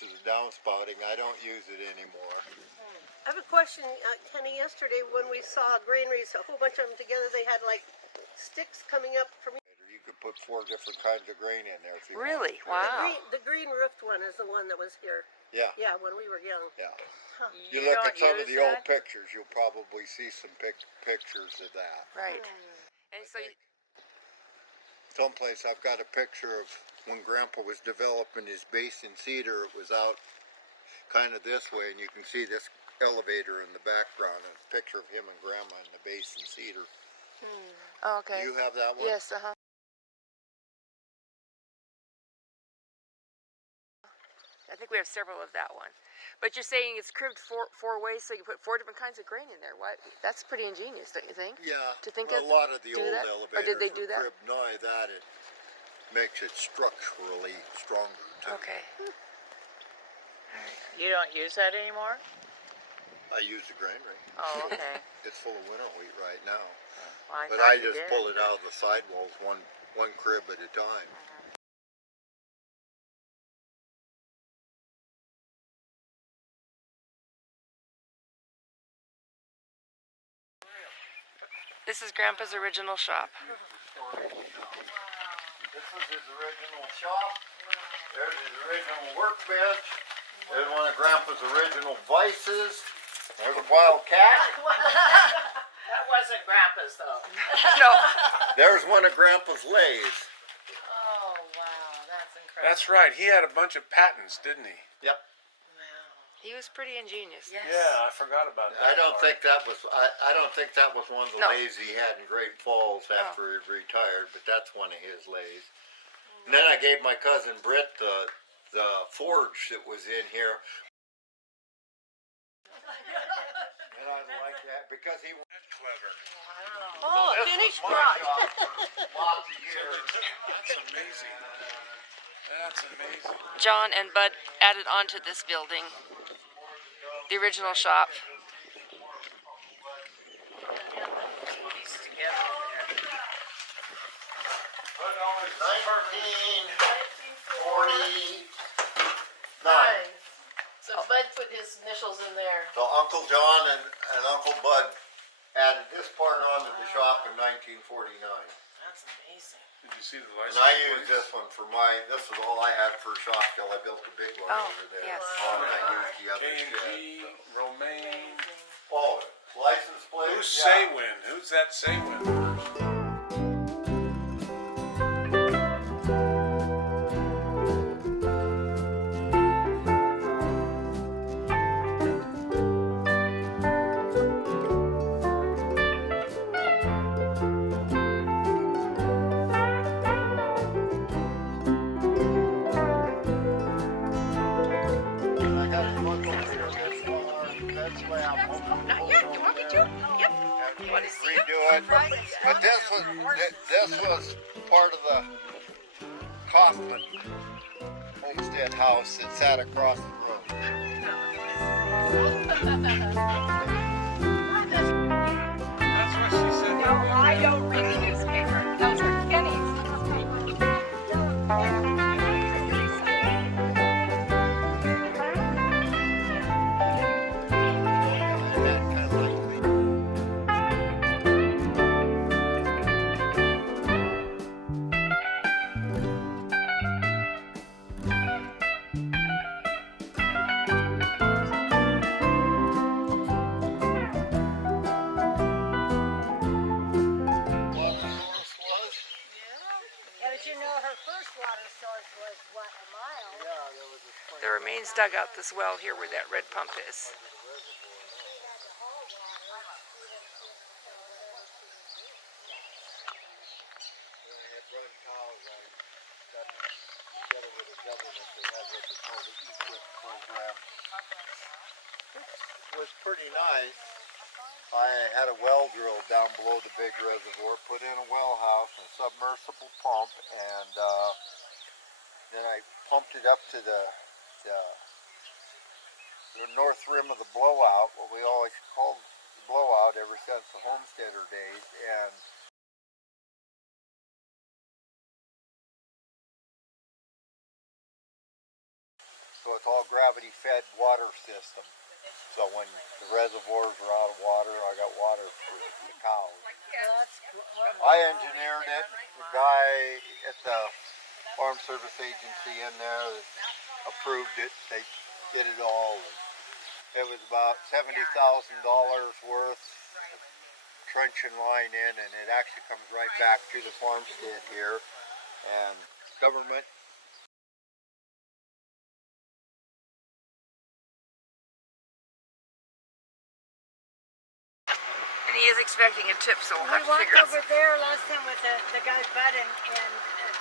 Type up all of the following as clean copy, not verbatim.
chances of downspouting. I don't use it anymore. I have a question, Kenny. Yesterday when we saw granaries, a whole bunch of them together, they had like sticks coming up from. You could put 4 different kinds of grain in there if you Really? want. Wow. The green roofed one is the one that was here. Yeah. Yeah, when we were young. Yeah. Huh. You look at some of the old pictures, you'll probably see some pictures of that. Right. And so Someplace I've got a picture of when Grandpa was developing his basin cedar. It was out kind of this way, and you can see this elevator in the background, and a picture of him and Grandma in the basin cedar. Oh, okay. Do you have that one? Yes, I think we have several of that one. But you're saying it's cribbed four ways, so you put 4 different kinds of grain in there. Why? That's pretty ingenious, don't you think? Yeah. To think a lot of the old that? elevators Or did they do that? cribbed. Not only that, it makes it structurally stronger too. Okay. You don't use that anymore? I use the granary. Oh, okay. It's full of winter wheat right now. Well, But thought I you just did. pull it out of the sidewalls one crib at a time. This is Grandpa's original shop. This is his original shop. There's his original workbench. There's one of Grandpa's original vices. There's a wild cat. That wasn't Grandpa's, though. No. There's one of Grandpa's lathes. Oh, wow. That's incredible. That's right. He had a bunch of patents, didn't he? Yep. He was pretty ingenious. Yes. Yeah, I forgot about that. I don't part. think that was. I don't think that was one of the No. lathes he had in Great Falls after he retired. But that's one of his lathes. And then I gave my cousin Britt the forge that was in here. And I like that because he was Clever. Oh, This finished was my product. shop for lots of years. That's amazing. That's amazing. John and Bud added on to this building. The original shop. Piece together there. But no, it's 1949. So Bud put his initials in there. So Uncle John and Uncle Bud added this part onto the shop in 1949. That's amazing. Did you see the And license I plate? used this one for this was all I had for a shop till I built a big one Oh, over there. yes. Oh, and I used the other K&G, shit. Romain. Oh, license plate. Who's yeah. Saywin? Who's that Saywin? I got a book over here. That's why I'm hoping. Not yet. You want me to? Yep. You want to redo it? But this was part of the Kaufman Homestead house that sat across the road. That's what she said. No, I don't read the newspaper. Those are Kenny's. Yeah, but you know her first water source was what, a mile? The remains dug out this well here where that red pump is. Was pretty nice. I had a well drilled down below the big reservoir, put in a well house and a submersible pump, and then I pumped it up to the north rim of the blowout, what we always called the blowout ever since the homesteader days, and so so it's all gravity-fed water system. So when the reservoirs are out of water, I got water for the cows. I engineered it. The guy at the Farm Service Agency in there that approved it. They did it all. And it was about $70,000 worth of trenching line in, and it actually comes right back to the farmstead here. And government. And he is expecting a tip, so we'll have We to walked figure out. over there last time with the guy Bud and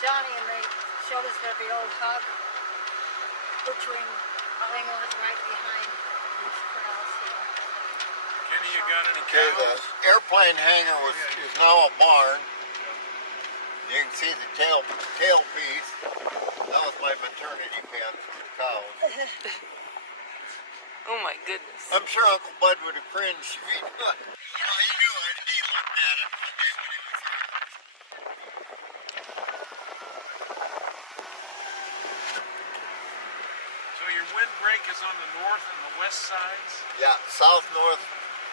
Johnny, and they showed us that the old hog butchering thing was right behind these corrals here. Kenny, you got any Okay, the cows? airplane hangar is now a barn. You can see the tail piece. That was my maternity pen for the cows. Oh my goodness. I'm sure Uncle Bud would have cringed. He knew it. He looked at it one day when he was here. So your windbreak is on the north and the west sides? Yeah, south, north,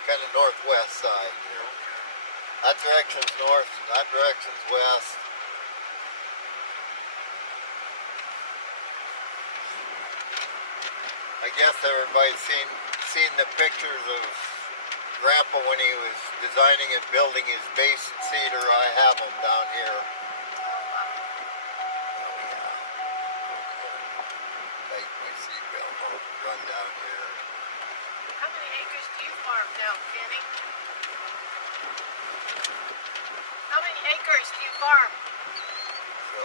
kind of northwest side. You know, that direction's north. That direction's west. I guess everybody's seen the pictures of Grandpa when he was designing and building his base and cedar. I have them down here. Like my seatbelt, I'll run down here. How many acres do you farm now, Kenny? How many acres do you farm? So,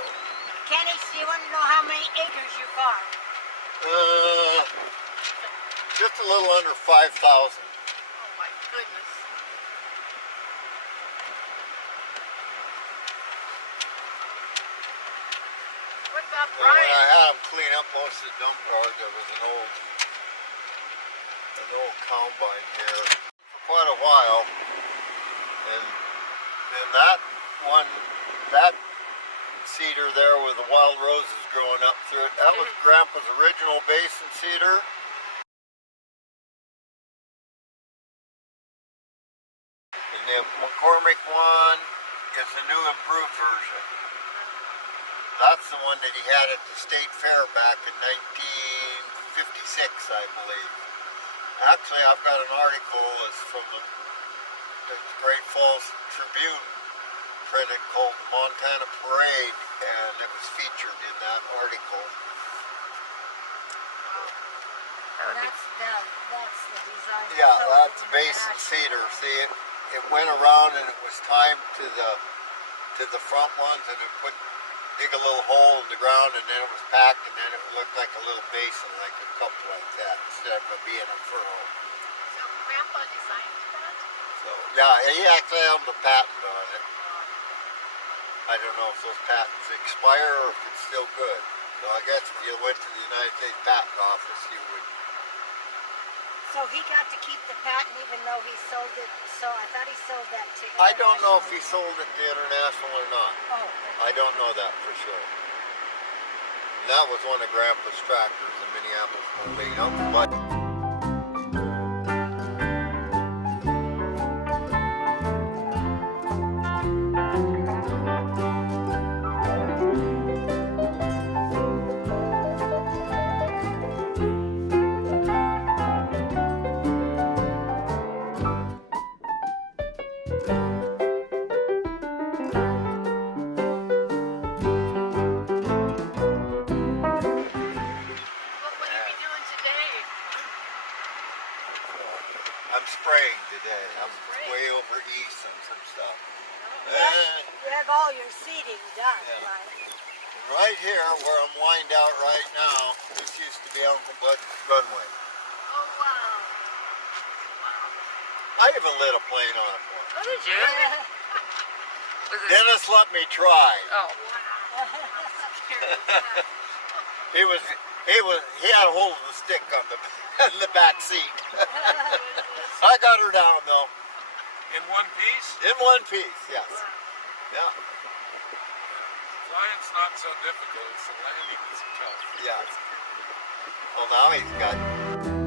Kenny, so you want to know how many acres you farm? just a little under 5,000. Oh my goodness. What about Well, when I Brian? had them clean up most of the dump yards, there was an old combine here for quite a while, and that cedar there with the wild roses growing up through it, that was Grandpa's original basin cedar. And the McCormick one is the new improved version. That's the one that he had at the State Fair back in 1956, I believe. Actually, I've got an article that's from the Great Falls Tribune printed called the Montana Parade, and it was featured in that article. That's the design. Yeah, So that's the basin actual- cedar. See, it went around and it was timed to the front ones, and it dig a little hole in the ground, and then it was packed, and then it looked like a little basin, like a cup like that, instead of it being a furrow. So Grandpa designed that? So yeah, he actually had the patent on it. I don't know if those patents expire or if it's still good. So I guess if you went to the United States Patent Office, you would. So he got to keep the patent even though he sold it. So I thought he sold that to. I don't know if International. he sold it to International or not. Oh. Okay. I don't know that for sure. That was one of Grandpa's tractors in Minneapolis, but What will you be doing today? I'm spraying today. I'm way over east on some stuff. And You have all your seeding done, Yeah. right? right here, where I'm lined out right now, this used to be Uncle Bud's runway. Oh wow. I even lit a plane on it once. Oh, did you? Was it? Dennis let me try. Oh. He had a hold of the stick on the in the back seat. I got her down though. In one piece? In one piece, yes. Yeah. Flying's not so difficult, it's the landing that's tough. Yes. Well, now he's got